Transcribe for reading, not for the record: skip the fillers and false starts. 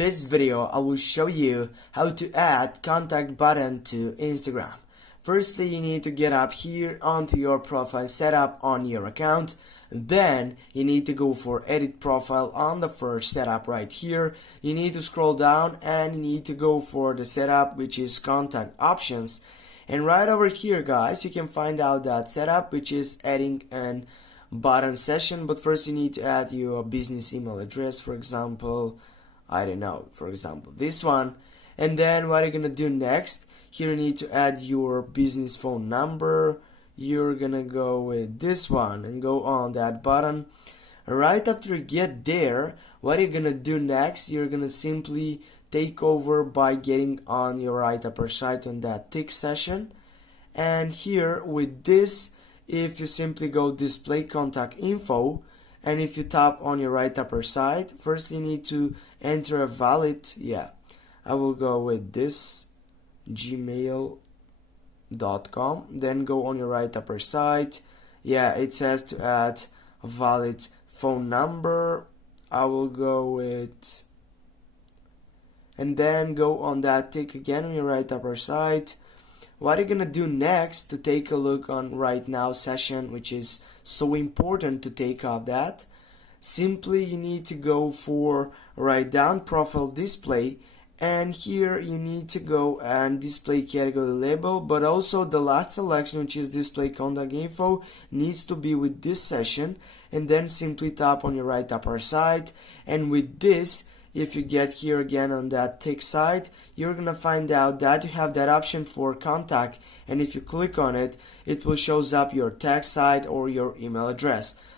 this video, I will show you how to add contact button to Instagram. Firstly, you need to get up here onto your profile setup on your account. Then you need to go for edit profile on the first setup right here. You need to scroll down and you need to go for the setup, which is contact options. And right over here, guys, you can find out that setup, which is adding an button session. But first you need to add your business email address, for example, I don't know, for example this one. And then what you're gonna do next, here you need to add your business phone number. You're gonna go with this one and go on that button. Right after you get there, what you're gonna do next, you're gonna simply take over by getting on your right upper side on that tick session. And here with this, if you simply go display contact info, and if you tap on your right upper side, first you need to enter a valid, I will go with this gmail.com, then go on your right upper side. It says to add a valid phone number. I will go with, and then go on that tick again on your right upper side. What you're gonna do next to take a look on right now session, which is so important to take off that, simply you need to go for right down profile display, and here you need to go and display category label, but also the last selection, which is display contact info, needs to be with this session. And then simply tap on your right upper side, and with this, if you get here again on that tick side, you're gonna find out that you have that option for contact, and if you click on it, it will shows up your text side or your email address.